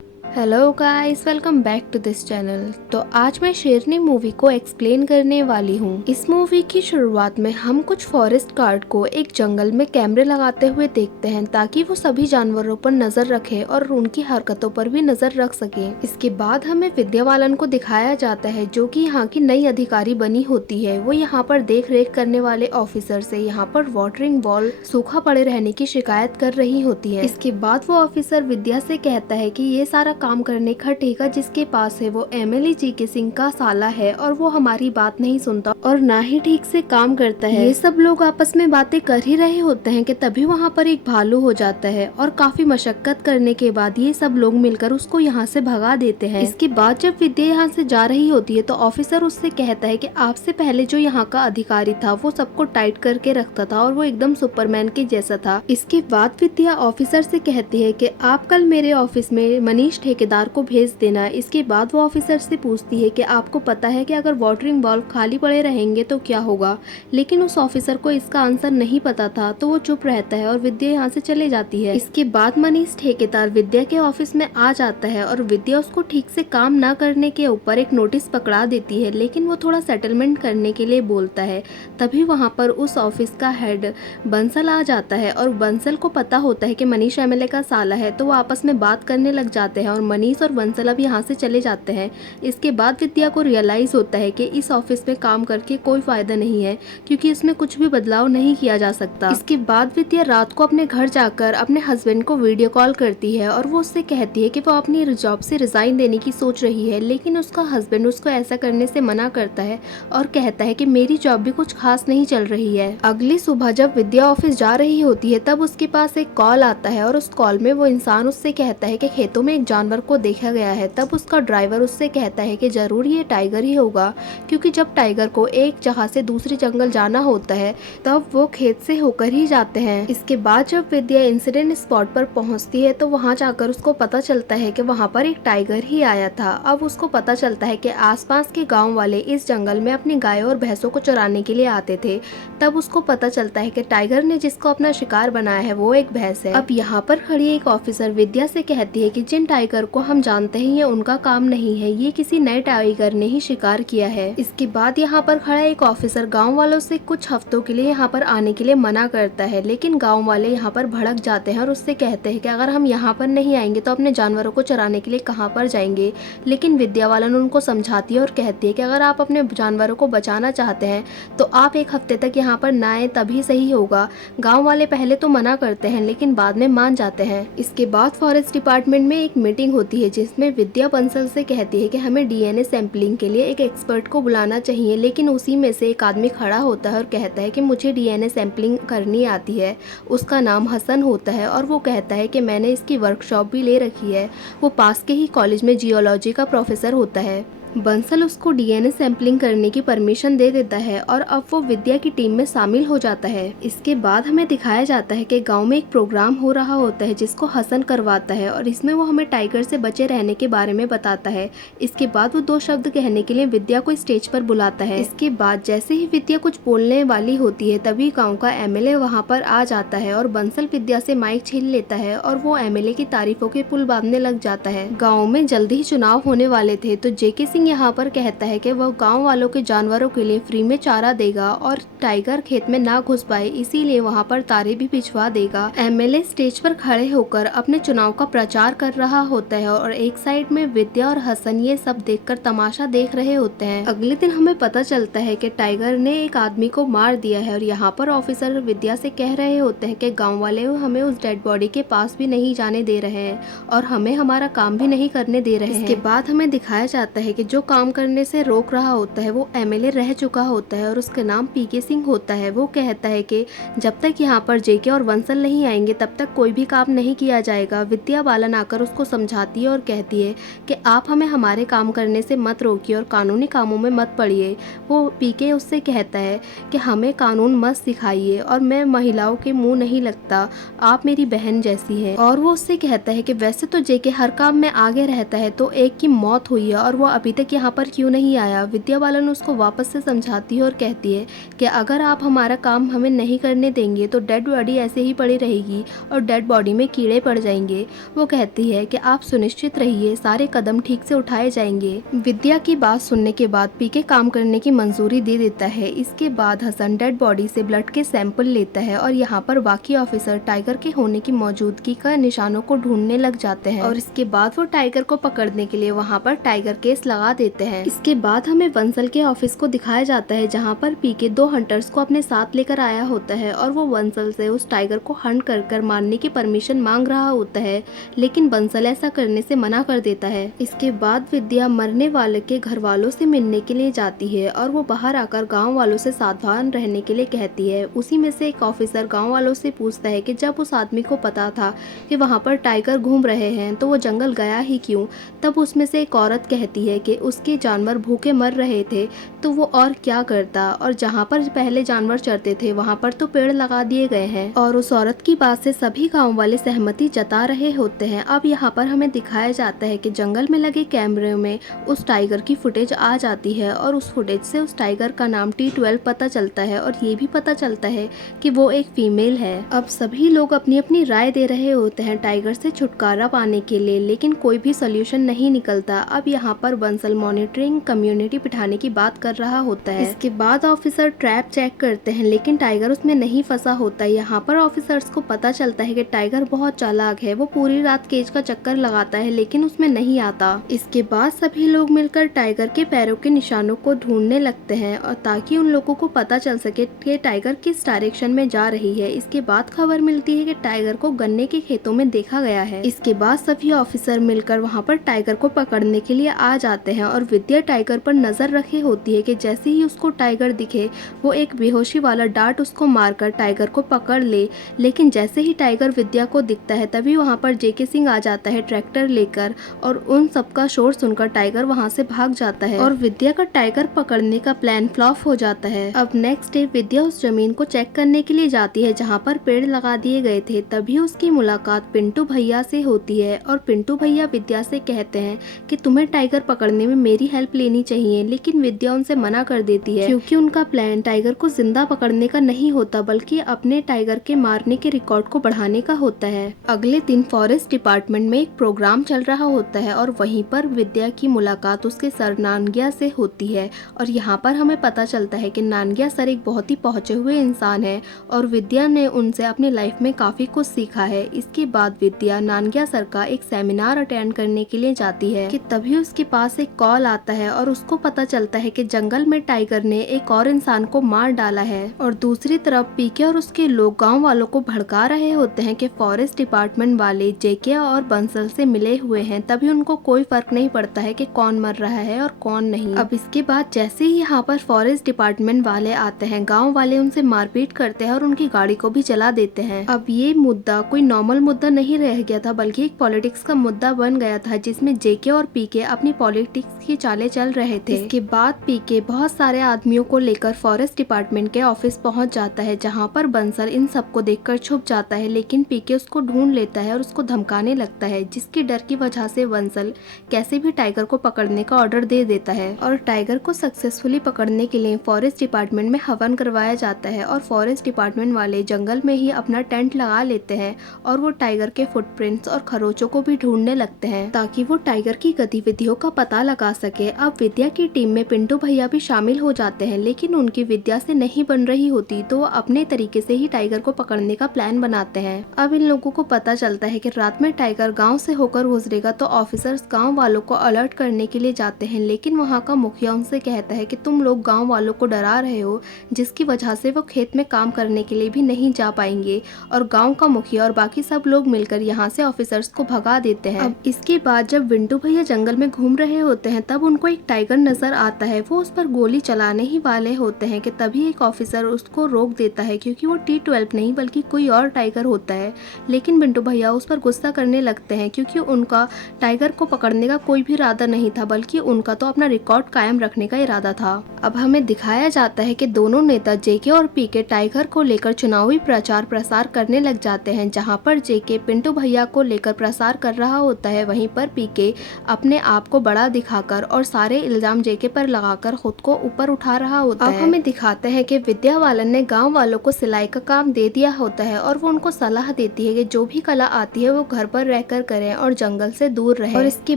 Hello guys, welcome back to this channel. तो आज मैं शेरनी मूवी को एक्सप्लेन करने वाली हूँ। इस मूवी की शुरुआत में हम कुछ फॉरेस्ट गार्ड को एक जंगल में कैमरे लगाते हुए देखते हैं ताकि वो सभी जानवरों पर नजर रखे और उनकी हरकतों पर भी नजर रख सके। इसके बाद हमें विद्या बालन को दिखाया जाता है जो कि यहाँ की नई अधिकारी बनी होती है। वो यहाँ पर देख रेख करने वाले ऑफिसर से यहाँ पर वाटरिंग बॉल सूखा पड़े रहने की शिकायत कर रही होती है। इसके बाद वो ऑफिसर विद्या से कहता है कि ये सारा काम करने का ठेका जिसके पास है वो एमएलए जीके सिंह का साला है और वो हमारी बात नहीं सुनता और ना ही ठीक से काम करता है। ये सब लोग आपस में बातें कर ही रहे होते हैं कि तभी वहाँ पर एक भालू हो जाता है और काफी मशक्कत करने के बाद ये सब लोग मिलकर उसको यहाँ से भगा देते हैं। इसके बाद जब विद्या यहाँ से जा रही होती है तो ऑफिसर उससे कहता है कि आपसे पहले जो यहाँ का अधिकारी था वो सबको टाइट करके रखता था और वो एकदम सुपरमैन के जैसा था। इसके बाद विद्या ऑफिसर से कहती है कि आप कल मेरे ऑफिस में मनीष ठेकेदार को भेज देना। इसके बाद वो ऑफिसर से पूछती है कि आपको पता है कि अगर वाटरिंग बॉल खाली पड़े रहेंगे तो क्या होगा, लेकिन उस ऑफिसर को इसका आंसर नहीं पता था तो वो चुप रहता है और विद्या यहाँ से चले जाती है। इसके बाद मनीष ठेकेदार विद्या के ऑफिस में आ जाता है और विद्या उसको ठीक से काम ना करने के ऊपर एक नोटिस पकड़ा देती है, लेकिन वो थोड़ा सेटलमेंट करने के लिए बोलता है। तभी वहाँ पर उस ऑफिस का हेड बंसल आ जाता है और बंसल को पता होता है कि मनीष एमएलए का साला है, तो वो आपस में बात करने लग जाते हैं और मनीष और बंसल अब यहाँ से चले जाते हैं। इसके बाद विद्या को रियलाइज होता है कि इस ऑफिस में काम करके कोई फायदा नहीं है क्योंकि इसमें कुछ भी बदलाव नहीं किया जा सकता। इसके बाद विद्या रात को अपने घर जाकर अपने हस्बैंड को वीडियो कॉल करती है और वो उससे कहती है कि वो अपनी जॉब से रिजाइन देने की सोच रही है, लेकिन उसका हस्बैंड उसको ऐसा करने से मना करता है और कहता है कि मेरी जॉब भी कुछ खास नहीं चल रही है। अगली सुबह जब विद्या ऑफिस जा रही होती है तब उसके पास एक कॉल आता है और उस कॉल में वो इंसान उससे कहता है कि खेतों में एक जानवर को देखा गया है। तब उसका ड्राइवर उससे कहता है कि जरूर ये टाइगर ही होगा क्योंकि जब टाइगर को एक जगह से दूसरी जंगल जाना होता है तब वो खेत से होकर ही जाते हैं। इसके बाद जब विद्या इंसिडेंट स्पॉट पर पहुंचती है तो वहां जाकर उसको पता चलता है कि वहां पर एक टाइगर ही आया था। अब उसको पता चलता है कि आसपास के गांव वाले इस जंगल में अपनी गायों और भैंसों को चराने के लिए आते थे। तब उसको पता चलता है कि टाइगर ने जिसको अपना शिकार बनाया है वो एक भैंस है। अब यहाँ पर खड़ी एक ऑफिसर विद्या से कहती है कि जिन टाइगर को हम जानते हैं ये उनका काम नहीं है, ये किसी नए टाइगर ने ही शिकार किया है। इसके बाद यहाँ पर खड़ा एक ऑफिसर गांव वालों से कुछ हफ्तों के लिए यहाँ पर आने के लिए मना करता है, लेकिन गांव वाले यहाँ पर भड़क जाते हैं और उससे कहते हैं कि अगर हम यहाँ पर नहीं आएंगे तो अपने जानवरों को चराने के लिए कहाँ पर जाएंगे। लेकिन विद्या बालन उनको समझाती है और कहती है कि अगर आप अपने जानवरों को बचाना चाहते हैं तो आप एक हफ्ते तक यहाँ पर ना आए तभी सही होगा। गाँव वाले पहले तो मना करते हैं लेकिन बाद में मान जाते हैं। इसके बाद फॉरेस्ट डिपार्टमेंट में एक मीटिंग होती है जिसमें विद्या बंसल से कहती है कि हमें डीएनए सैंपलिंग के लिए एक एक्सपर्ट को बुलाना चाहिए, लेकिन उसी में से एक आदमी खड़ा होता है और कहता है कि मुझे डीएनए सैंपलिंग करनी आती है। उसका नाम हसन होता है और वो कहता है कि मैंने इसकी वर्कशॉप भी ले रखी है। वो पास के ही कॉलेज में जियोलॉजी का प्रोफेसर होता है। बंसल उसको डीएनए सैंपलिंग करने की परमिशन दे देता है और अब वो विद्या की टीम में शामिल हो जाता है। इसके बाद हमें दिखाया जाता है कि गांव में एक प्रोग्राम हो रहा होता है जिसको हसन करवाता है और इसमें वो हमें टाइगर से बचे रहने के बारे में बताता है। इसके बाद वो दो शब्द कहने के लिए विद्या को स्टेज पर बुलाता है। इसके बाद जैसे ही विद्या कुछ बोलने वाली होती है तभी गाँव का एमएलए वहाँ पर आ जाता है और बंसल विद्या से माइक छीन लेता है और वो एमएलए की तारीफों के पुल बांधने लग जाता है। गाँव में जल्दी ही चुनाव होने वाले थे तो जेके सिंह यहाँ पर कहता है कि वह गांव वालों के जानवरों के लिए फ्री में चारा देगा और टाइगर खेत में ना घुस पाए इसीलिए वहां पर तारे भी भिजवा देगा। एमएलए स्टेज पर खड़े होकर अपने चुनाव का प्रचार कर रहा होता है और एक साइड में विद्या और हसन ये सब देखकर तमाशा देख रहे होते हैं। अगले दिन हमें पता चलता है कि टाइगर ने एक आदमी को मार दिया है और यहाँ पर ऑफिसर विद्या से कह रहे होते हैं कि गाँव वाले हमें उस डेड बॉडी के पास भी नहीं जाने दे रहे हैं और हमें हमारा काम भी नहीं करने दे रहे हैं। इसके बाद हमें दिखाया जाता है कि जो काम करने से रोक रहा होता है वो एमएलए रह चुका होता है और उसका नाम पीके सिंह होता है। वो कहता है कि जब तक यहाँ पर जेके और बंसल नहीं आएंगे तब तक कोई भी काम नहीं किया जाएगा। विद्या बालन आकर उसको समझाती है और कहती है कि आप हमें हमारे काम करने से मत रोकिए और कानूनी कामों में मत पड़िए। वो पीके उससे कहता है कि हमें कानून मत सिखाइए और मैं महिलाओं के मुंह नहीं लगता, आप मेरी बहन जैसी है। और वो उससे कहता है कि वैसे तो जेके हर काम में आगे रहता है तो एक की मौत हुई है और वो अभी तक यहाँ पर क्यों नहीं आया। विद्या बालन उसको वापस से समझाती है और कहती है कि अगर आप हमारा काम हमें नहीं करने देंगे तो डेड बॉडी ऐसे ही पड़ी रहेगी और डेड बॉडी में कीड़े पड़ जाएंगे। वो कहती है कि आप सुनिश्चित रहिए, सारे कदम ठीक से उठाए जाएंगे। विद्या की बात सुनने के बाद पीके काम करने की मंजूरी दे देता है। इसके बाद हसन डेड बॉडी से ब्लड के सैंपल लेता है और यहाँ पर बाकी ऑफिसर टाइगर के होने की मौजूदगी का निशानों को ढूंढने लग जाते हैं और इसके बाद वो टाइगर को पकड़ने के लिए वहाँ पर टाइगर केस लगा देते हैं। इसके बाद हमें बंसल के ऑफिस को दिखाया जाता है जहाँ पर पीके 2 हंटर्स को अपने साथ लेकर आया होता है और वो बंसल से उस टाइगर को हंट कर मारने की परमिशन मांग रहा होता है, लेकिन बंसल ऐसा करने से मना कर देता है। इसके बाद विद्या मरने वाले के घर वालों से मिलने के लिए जाती है और वो बाहर आकर गाँव वालों से सावधान रहने के लिए कहती है। उसी में से एक ऑफिसर गाँव वालों से पूछता है कि जब उस आदमी को पता था कि वहाँ पर टाइगर घूम रहे हैं तो वो जंगल गया ही क्यों। तब उसमें से एक औरत कहती है कि उसके जानवर भूखे मर रहे थे तो वो और क्या करता, और जहाँ पर पहले जानवर चरते थे वहाँ पर तो पेड़ लगा दिए गए हैं। और उस औरत की बात से सभी गांव वाले सहमति जता रहे होते हैं। अब यहाँ पर हमें दिखाया जाता है कि जंगल में लगे कैमरे में उस टाइगर की फुटेज आ जाती है और उस फुटेज से उस टाइगर का नाम T12 पता चलता है और ये भी पता चलता है कि वो एक फीमेल है। अब सभी लोग अपनी अपनी राय दे रहे होते हैं टाइगर से छुटकारा पाने के लिए, लेकिन कोई भी सोल्यूशन नहीं निकलता। अब यहाँ पर बंसल मॉनिटरिंग कम्युनिटी बिठाने की बात कर रहा होता है। इसके बाद ऑफिसर ट्रैप चेक करते हैं लेकिन टाइगर उसमें नहीं फंसा होता। यहाँ पर ऑफिसर्स को पता चलता है कि टाइगर बहुत चालाक है, वो पूरी रात केज का चक्कर लगाता है लेकिन उसमें नहीं आता। इसके बाद सभी लोग मिलकर टाइगर के पैरों के निशानों को ढूंढने लगते हैं और ताकि उन लोगों को पता चल सके कि टाइगर किस डायरेक्शन में जा रही है। इसके बाद खबर मिलती है कि टाइगर को गन्ने के खेतों में देखा गया है। इसके बाद सभी ऑफिसर मिलकर वहाँ पर टाइगर को पकड़ने के लिए आ जाते हैं और विद्या टाइगर पर नजर रखे होती है कि जैसे ही उसको टाइगर दिखे वो एक बेहोशी वाला डांट उसको मारकर टाइगर को पकड़ ले। लेकिन जैसे ही टाइगर विद्या को दिखता है तभी वहाँ पर जेके सिंह आ जाता है ट्रैक्टर लेकर और उन सबका शोर सुनकर टाइगर वहाँ से भाग जाता है और विद्या का टाइगर पकड़ने का प्लान फ्लॉप हो जाता है। अब नेक्स्ट डे विद्या उस जमीन को चेक करने के लिए जाती है जहाँ पर पेड़ लगा दिए गए थे। तभी उसकी मुलाकात पिंटू भैया से होती है और पिंटू भैया विद्या से कहते हैं कि तुम्हें टाइगर पकड़ने में मेरी हेल्प लेनी चाहिए, लेकिन विद्या उनसे मना कर देती है क्योंकि उनका प्लान टाइगर को जिंदा पकड़ने का नहीं होता बल्कि अपने टाइगर के मारने के रिकॉर्ड को बढ़ाने का होता है। अगले दिन फॉरेस्ट डिपार्टमेंट में एक प्रोग्राम चल रहा होता है और वहीं पर विद्या की मुलाकात उसके सर नानगिया से होती है और यहाँ पर हमें पता चलता है कि नानगिया सर एक बहुत ही पहुंचे हुए इंसान है और विद्या ने उनसे अपनी लाइफ में काफी कुछ सीखा है। इसके बाद विद्या नानगिया सर का एक सेमिनार अटेंड करने के लिए जाती है कि तभी उसके पास एक कॉल आता है और उसको पता चलता है कि जंगल में टाइगर ने एक और इंसान को मार डाला है। और दूसरी तरफ पीके और उसके लोग गांव वालों को भड़का रहे होते हैं कि फॉरेस्ट डिपार्टमेंट वाले जेके और बंसल से मिले हुए हैं, तभी उनको कोई फर्क नहीं पड़ता है कि कौन मर रहा है और कौन नहीं। अब इसके बाद जैसे ही यहाँ पर फॉरेस्ट डिपार्टमेंट वाले आते हैं गाँव वाले उनसे मारपीट करते हैं और उनकी गाड़ी को भी जला देते हैं। अब ये मुद्दा कोई नॉर्मल मुद्दा नहीं रह गया था बल्कि एक पॉलिटिक्स का मुद्दा बन गया था जिसमें जेके और पीके अपनी पॉलिटिक्स की चालें चल रहे थे। इसके बाद पीके बहुत सारे आदमियों को लेकर फॉरेस्ट डिपार्टमेंट के ऑफिस पहुंच जाता है जहां पर बंसल इन सबको देखकर छुप जाता है, लेकिन पीके उसको ढूंढ लेता है और उसको धमकाने लगता है जिसके डर की वजह से बंसल कैसे भी टाइगर को पकड़ने का ऑर्डर दे देता है। और टाइगर को सक्सेसफुली पकड़ने के लिए फॉरेस्ट डिपार्टमेंट में हवन करवाया जाता है और फॉरेस्ट डिपार्टमेंट वाले जंगल में ही अपना टेंट लगा लेते हैं और वो टाइगर के फुटप्रिंट्स और खरोचों को भी ढूंढने लगते हैं ताकि वो टाइगर की गतिविधियों का पता लगा सके। अब विद्या की टीम में पिंटू भैया भी शामिल हो जाते हैं लेकिन उनकी विद्या से नहीं बन रही होती तो वो अपने तरीके से ही टाइगर को पकड़ने का प्लान बनाते हैं। अब इन लोगों को पता चलता है कि रात में टाइगर गांव से होकर गुजरेगा तो ऑफिसर्स गांव वालों को अलर्ट करने के लिए जाते हैं, लेकिन वहां का मुखिया उनसे कहता है कि तुम लोग गांव वालों को डरा रहे हो जिसकी वजह से वो खेत में काम करने के लिए भी नहीं जा पाएंगे और गाँव का मुखिया और बाकी सब लोग मिलकर यहाँ से ऑफिसर्स को भगा देते हैं। अब इसके बाद जब विंटू भैया जंगल में घूम रहे होते हैं तब उनको एक टाइगर नजर आता है। वो उस पर गोली चलाने ही वाले होते हैं कि तभी एक ऑफिसर उसको रोक देता है क्योंकि वो T12 नहीं बल्कि कोई और टाइगर होता है, लेकिन विंटू भैया उस पर गुस्सा करने लगते हैं क्योंकि उनका टाइगर को पकड़ने का कोई भी इरादा नहीं था बल्कि उनका तो अपना रिकॉर्ड कायम रखने का इरादा था। अब हमें दिखाया जाता है कि दोनों नेता जेके और पीके टाइगर को लेकर चुनावी प्रचार प्रसार करने लग जाते हैं। जहाँ पर जेके पिंटू भैया को लेकर प्रसार कर रहा होता है वहीं पर पीके अपने आप को बड़ा दिखाकर और सारे इल्जाम जेके पर लगाकर खुद को ऊपर उठा रहा होता है। अब हमें दिखाते हैं कि विद्या बालन ने गाँव वालों को सिलाई का काम दे दिया होता है और वो उनको सलाह देती है कि जो भी कला आती है वो घर पर रहकर करें और जंगल से दूर रहे। और इसके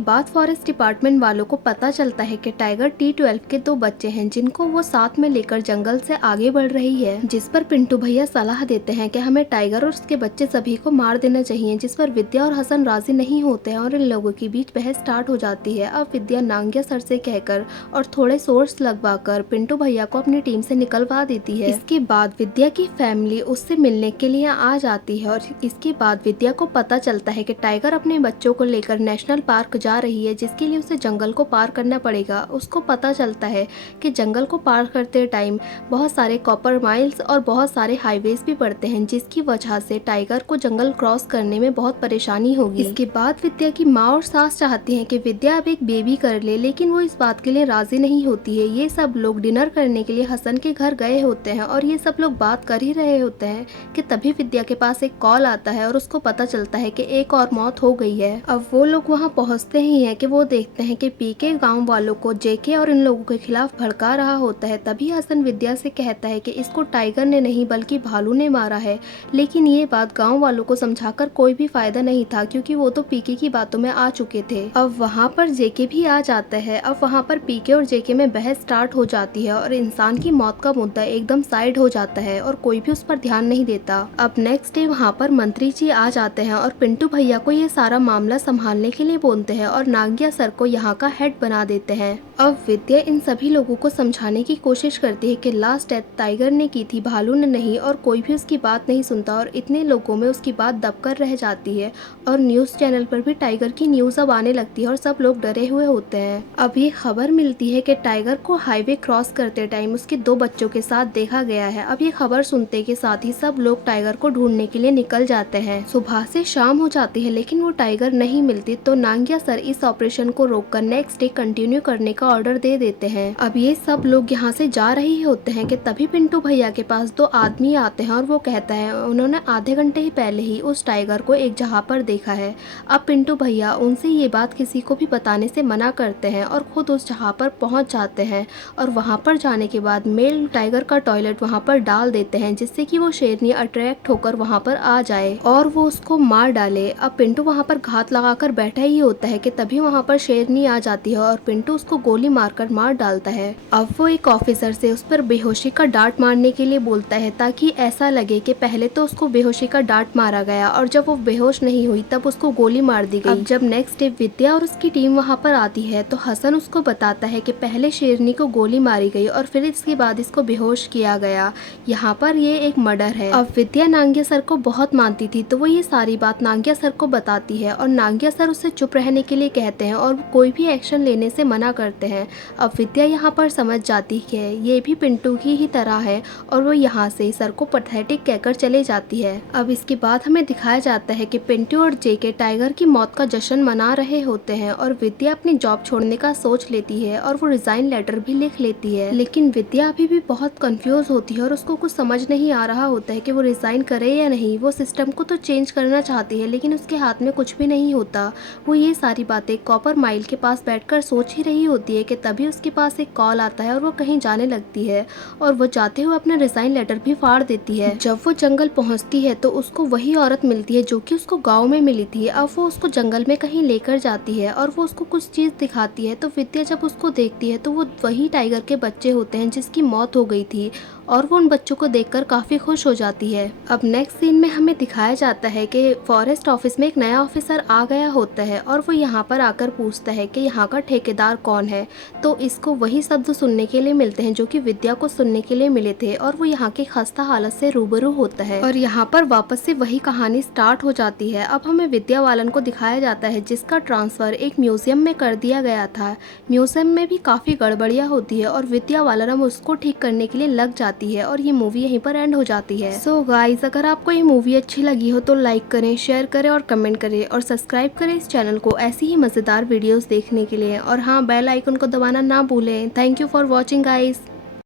बाद फॉरेस्ट डिपार्टमेंट वालों को पता चलता है कि टाइगर T12 के 2 बच्चे हैं जिनको वो साथ में लेकर जंगल से आगे बढ़ रही है, जिस पर पिंटू भैया सलाह देते हैं कि हमें टाइगर और उसके बच्चे सभी को मार देना चाहिए, जिस पर विद्या और हसन राजी नहीं होते हैं और इन लोगों के बीच बहस स्टार्ट हो जाती है। अब विद्या नांगिया सर से कहकर और थोड़े सोर्स लगवाकर पिंटू भैया को अपनी टीम से निकलवा देती है। इसके बाद विद्या की फैमिली उससे मिलने के लिए आ जाती है और इसके बाद विद्या को पता चलता है कि टाइगर अपने बच्चों को लेकर नेशनल पार्क जा रही है, जिसके लिए उसे जंगल को पार करना पड़ेगा। उसको पता चलता है कि जंगल को पार करते टाइम बहुत सारे कॉपर माइल्स और बहुत सारे हाईवेज भी पड़ते हैं, जिसकी वजह से टाइगर को जंगल क्रॉस करने में बहुत परेशानी होगी। इसके बाद विद्या की माँ और सास चाहती हैं कि विद्या अब एक बेबी कर ले, लेकिन वो इस बात के लिए राजी नहीं होती है। ये सब लोग डिनर करने के लिए हसन के घर गए होते हैं और ये सब लोग बात कर ही रहे होते हैं कि तभी विद्या के पास एक कॉल आता है और उसको पता चलता है कि एक और मौत हो गई है। अब वो लोग वहाँ पहुँचते ही हैं कि वो देखते हैं कि पीके गाँव वालों को जेके और इन लोगों के खिलाफ भड़का रहा होता है। तभी हसन विद्या से कहता है कि इसको टाइगर ने नहीं बल्कि भालू ने मारा है, लेकिन ये बात गांव वालों को समझाकर कोई भी फायदा नहीं था क्योंकि वो तो पीके की बातों में आ चुके थे। अब वहाँ पर जेके भी आ जाता है। अब वहाँ पर पीके और जेके में बहस स्टार्ट हो जाती है और इंसान की मौत का मुद्दा एकदम साइड हो जाता है और कोई भी उस पर ध्यान नहीं देता। अब नेक्स्ट डे वहाँ पर मंत्री जी आ जाते हैं और पिंटू भैया को ये सारा मामला संभालने के लिए बोलते हैं और नांगिया सर को यहाँ का हेड बना देते हैं। अब विद्या इन सभी लोगों को समझाने की कोशिश करती है कि लास्ट डेथ टाइगर ने की थी, भालू ने नहीं, और कोई भी उसकी बात नहीं सुनता और इतने लोगों में उसकी बात दबकर रह जाती है और न्यूज़ चैनल पर भी टाइगर की न्यूज़ अब आने लगती है और सब लोग डरे हुए होते हैं। अब ये खबर मिलती है कि टाइगर को हाईवे क्रॉस करते टाइम उसके 2 बच्चों के साथ देखा गया है। अब ये खबर सुनते के साथ ही सब लोग टाइगर को ढूंढने के लिए निकल जाते हैं। सुबह से शाम हो जाती है लेकिन वो टाइगर नहीं मिलती, तो नांगिया सर इस ऑपरेशन को रोककर नेक्स्ट डे कंटिन्यू करने का ऑर्डर दे देते हैं। अब ये सब लोग यहाँ से जा रहे होते हैं कि तभी पिंटू भैया के पास 2 आदमी आते हैं और वो कहता है उन्होंने आधे घंटे ही पहले ही उस टाइगर को एक जगह पर देखा है। अब पिंटू भैया उनसे ये बात किसी को भी बताने से मना करते हैं और खुद उस जगह पर पहुंच जाते हैं और वहां पर जाने के बाद मेल टाइगर का टॉयलेट वहां पर डाल देते हैं, जिससे कि वो शेरनी अट्रैक्ट होकर वहां पर आ जाए और वो उसको मार डाले। अब पिंटू वहां पर घात लगाकर बैठा ही होता है कि तभी वहां पर शेरनी आ जाती है और पिंटू उसको गोली मारकर मार डालता है। अब वो एक ऑफिसर से उस पर बेहोशी का डांट मारने के लिए बोलता है ताकि ऐसा लगे कि पहले तो उसको बेहोशी का डांट मारा गया और जब वो बेहोश नहीं हुई तब उसको गोली मार दी गई। अब जब नेक्स्ट डे विद्या और उसकी टीम वहां पर आती है तो हसन उसको बताता है कि पहले शेरनी को गोली मारी गई और फिर इसके बाद इसको बेहोश किया गया। यहाँ पर ये एक मर्डर है। अब विद्या नांगिया सर को बहुत मानती थी तो वो ये सारी बात नांगिया सर को बताती है और नांगिया सर उसे चुप रहने के लिए कहते हैं और कोई भी एक्शन लेने से मना करते हैं। अब विद्या यहाँ पर समझ जाती है ये भी पिंटू की ही तरह है और वो यहाँ से सर को पैथेटिक कहकर चले जाती है। अब इसके बाद हमें दिखाया जाता है कि पिंटू और जेके टाइगर की मौत का जश्न मना रहे होते हैं और विद्या अपनी जॉब छोड़ने का सोच लेती है और वो रिजाइन लेटर भी लिख लेती है, लेकिन विद्या अभी भी बहुत कंफ्यूज होती है और उसको कुछ समझ नहीं आ रहा होता है कि वो रिजाइन करे या नहीं। वो सिस्टम को तो चेंज करना चाहती है लेकिन उसके हाथ में कुछ भी नहीं होता। वो ये सारी बातें कॉपर माइल के पास बैठकर सोच ही रही होती है कि तभी उसके पास एक कॉल आता है और वो कहीं जाने लगती है और वो जाते हुए अपना रिजाइन लेटर भी फाड़ देती है। जब वो जंगल पहुंचती है तो उसको वही औरत मिलती है जो कि उसको गांव में मिली थी। अब वो उसको जंगल में कहीं लेकर जाती है और वो उसको कुछ चीज दिखाती है तो विद्या जब उसको देखती है तो वो वही टाइगर के बच्चे होते हैं जिसकी मौत हो गई थी और वो उन बच्चों को देखकर काफी खुश हो जाती है। अब नेक्स्ट सीन में हमें दिखाया जाता है कि फॉरेस्ट ऑफिस में एक नया ऑफिसर आ गया होता है और वो यहाँ पर आकर पूछता है कि यहाँ का ठेकेदार कौन है, तो इसको वही शब्द सुनने के लिए मिलते हैं जो कि विद्या को सुनने के लिए मिले थे और वो यहाँ की खस्ता हालत से रूबरू होता है और यहाँ पर वापस से वही कहानी स्टार्ट हो जाती है। अब हमें विद्या बालन को दिखाया जाता है जिसका ट्रांसफर एक म्यूजियम में कर दिया गया था। म्यूजियम में भी काफी गड़बड़ियाँ होती है और विद्या बालन उसको ठीक करने के लिए लग जाती है और ये मूवी यहीं पर एंड हो जाती है। सो गाइस, अगर आपको ये मूवी अच्छी लगी हो तो लाइक करें, शेयर करें और कमेंट करें और सब्सक्राइब करें इस चैनल को ऐसी ही मजेदार वीडियोस देखने के लिए। और हाँ, बेल आइकन को दबाना ना भूलें। Thank you for watching guys.